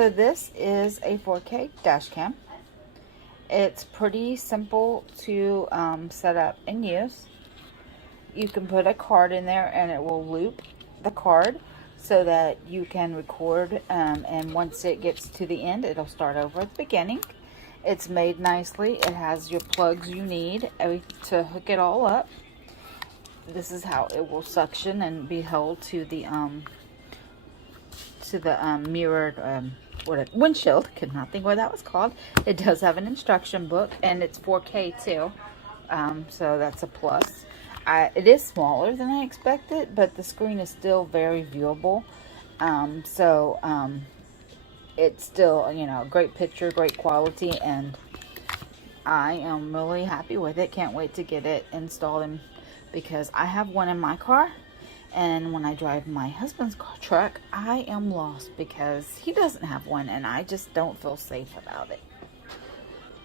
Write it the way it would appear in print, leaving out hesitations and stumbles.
So this is a 4K dash cam. It's pretty simple to set up and use. You can put a card in there and it will loop the card so that you can record, and once it gets to the end, it'll start over at the beginning. It's made nicely. It has your plugs you need to hook it all up. This is how it will suction and be held to the mirrored windshield. Could not think what that was called. It does have an instruction book, and it's 4K too, so that's a plus. It is smaller than I expected, but the screen is still very viewable. It's still, you know, great picture, great quality, and I am really happy with it. Can't wait to get it installed because I have one in my car, and when I drive my husband's truck, I am lost because he doesn't have one, and I just don't feel safe about it.